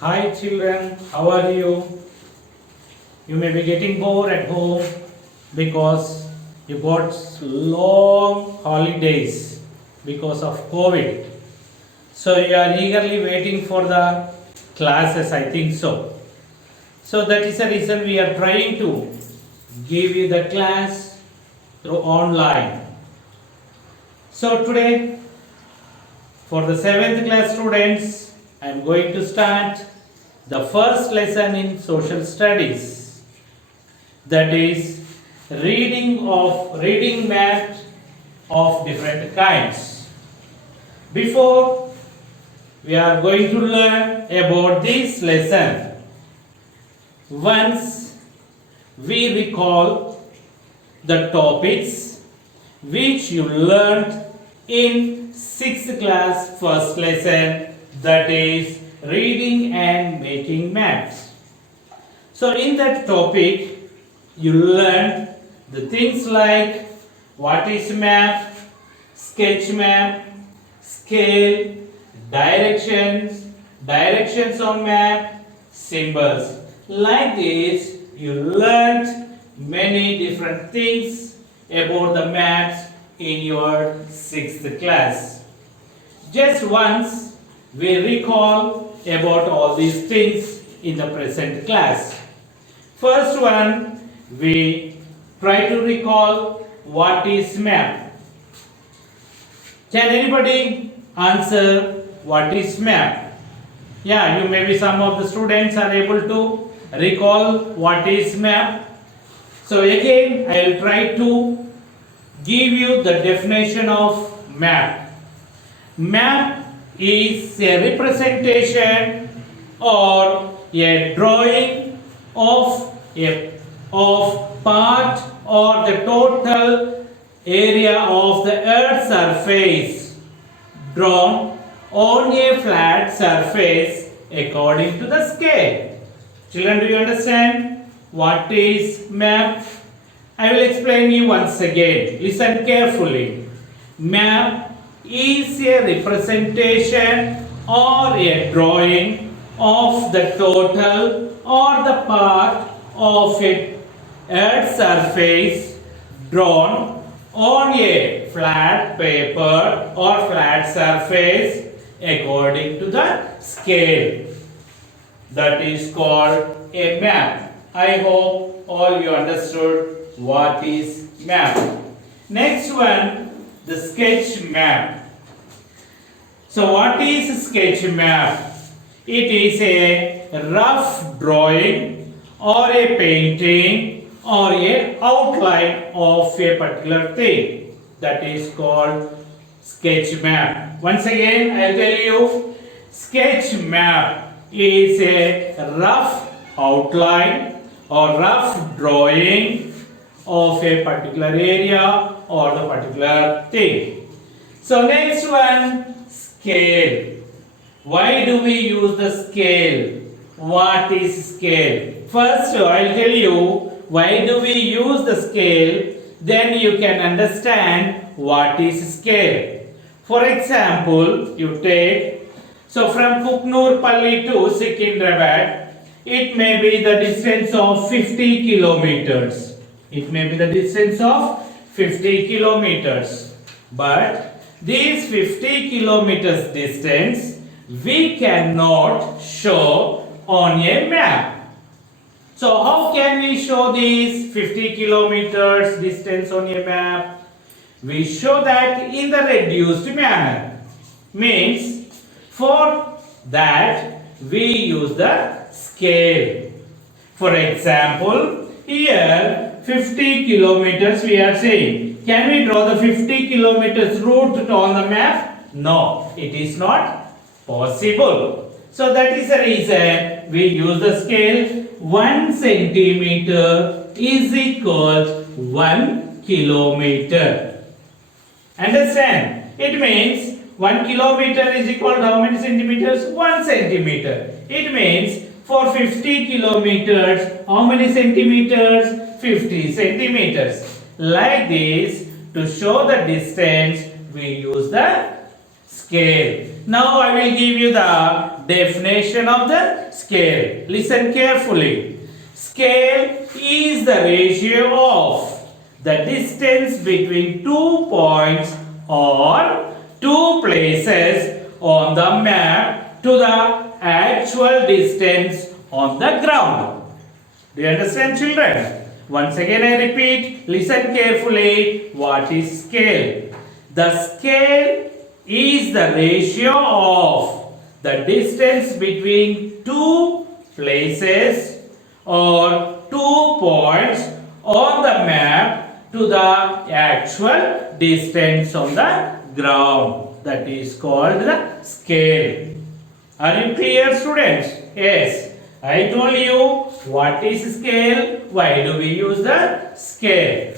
Hi children, how are you? You may be getting bored at home because you got long holidays because of COVID. So you are eagerly waiting for the classes, I think so. So that is the reason we are trying to give you the class through online. So today for the 7th class students, I am going to start the first lesson in social studies, that is reading maps of different kinds. Before we are going to learn about this lesson, once we recall the topics which you learned in 6th class first lesson, that is reading and making maps. So in that topic you learned the things like what is map, sketch map, scale, directions on map, symbols. Like this you learned many different things about the maps in your 6th class. Just once we recall about all these things in the present class. First one, we try to recall what is map. Can anybody answer what is map? Yeah, you maybe some of the students are able to recall what is map. So again, I will try to give you the definition of map. Map is a representation or a drawing of part or the total area of the earth's surface drawn on a flat surface according to the scale. Children, do you understand what is map? I will explain you once again. Listen carefully. Map is a representation or a drawing of the total or the part of a earth's surface drawn on a flat paper or flat surface according to the scale. That is called a map. I hope all you understood what is map. Next one, the sketch map. So what is sketch map? It is a rough drawing or a painting or a outline of a particular thing. That is called sketch map. Once again, I will tell you, sketch map is a rough outline or rough drawing of a particular area or the particular thing. So next one, scale. Why do we use the scale? What is scale? First, I'll tell you why do we use the scale, then you can understand what is scale. For example, you take, so from Kuknurpalli to Secunderabad, it may be the distance of 50 kilometers. It may be the distance of 50 kilometers. But these 50 kilometers distance we cannot show on a map. So how can we show these 50 kilometers distance on a map? We show that in the reduced manner. Means for that we use the scale. For example, here 50 kilometers we are saying. Can we draw the 50 kilometers route on the map? No, it is not possible. So that is the reason we use the scale. 1 centimeter is equal to 1 kilometer. Understand? It means 1 kilometer is equal to how many centimeters? 1 centimeter. It means for 50 kilometers, how many centimeters? 50 centimeters. Like this, to show the distance, we use the scale. Now I will give you the definition of the scale. Listen carefully. Scale is the ratio of the distance between 2 points or 2 places on the map to the actual distance on the ground. Do you understand, children? Once again I repeat, listen carefully. What is scale? The scale is the ratio of the distance between 2 places or 2 points on the map to the actual distance on the ground. That is called the scale. Are you clear, students? Yes. I told you what is scale, why do we use the scale.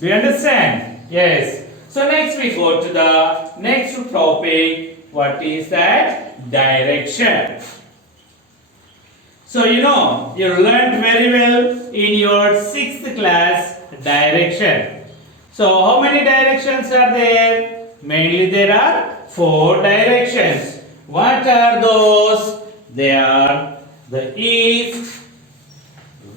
Do you understand? Yes. So next we go to the next topic. What is that? Direction. So you know, you learned very well in your 6th class direction. So how many directions are there? Mainly there are 4 directions. What are those? They are the east,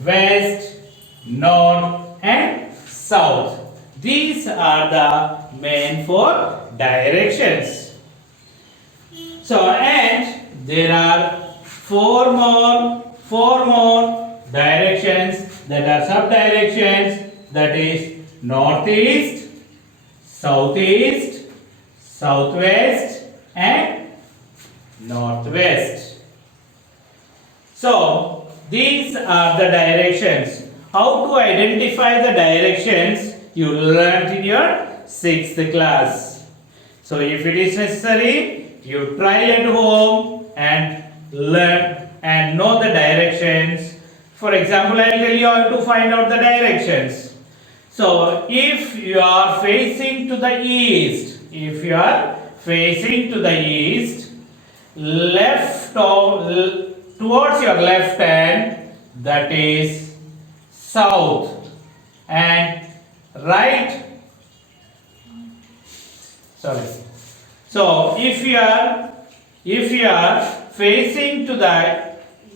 west, north and south. These are the main 4 directions. So and there are 4 more directions that are sub-directions, that is northeast, southeast, southwest and northwest. So these are the directions. How to identify the directions you learned in your 6th class. So if it is necessary, you try at home and learn and know the directions. For example, I will tell you how to find out the directions. So if you are facing to the east, left or towards your left hand, that is south, and right, so if you are facing to the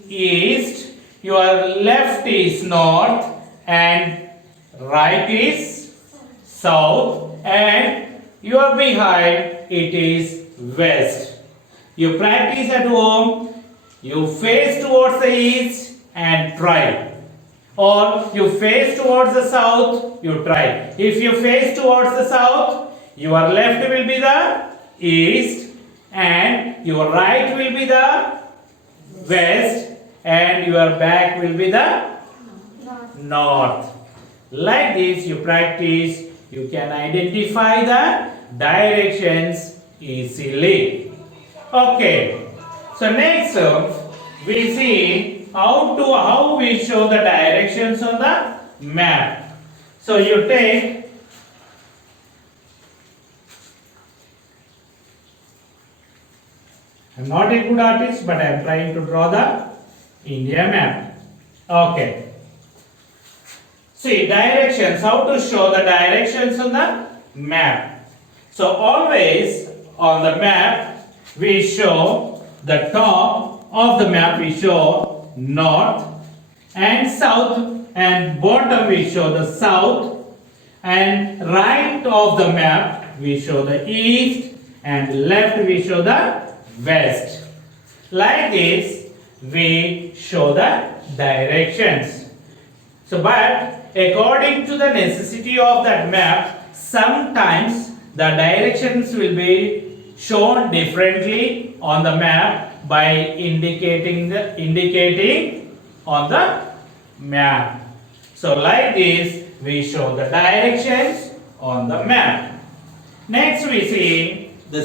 east, your left is north and right is south, and your behind it is west. You practice at home. You face towards the east and try, or you face towards the south, you try. If you face towards the south, your left will be the east and your right will be the west and your back will be the north. Like this you practice, you can identify the directions easily. Okay. So next we see how we show the directions on the map. So you take I'm not a good artist, but I am trying to draw the India map. Okay. See directions, how to show the directions on the map. So always on the map we show the top of the map, we show north and south, and bottom we show the south, and right of the map we show the east, and left we show the west. Like this we show the directions. So but according to the necessity of that map, sometimes the directions will be shown differently on the map by indicating on the map. So like this we show the directions on the map. Next we see the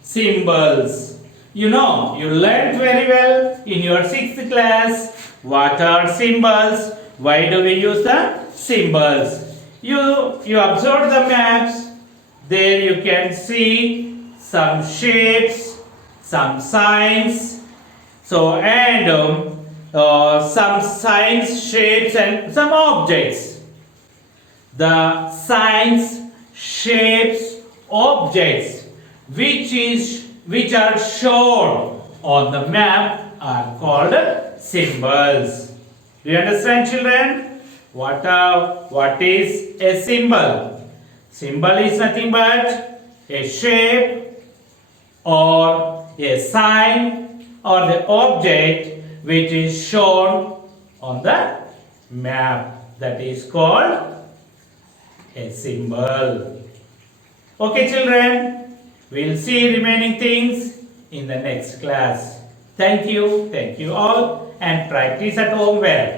symbols. You know, you learned very well in your 6th class what are symbols, why do we use the symbols. You observe the maps. There you can see some shapes, some signs, so and some signs, shapes and some objects. The signs, shapes, objects which are shown on the map are called symbols. Do you understand, children? What is a symbol? Symbol is nothing but a shape or a sign or the object which is shown on the map. That is called a symbol. Okay, children, we'll see remaining things in the next class. Thank you all, and practice at home well.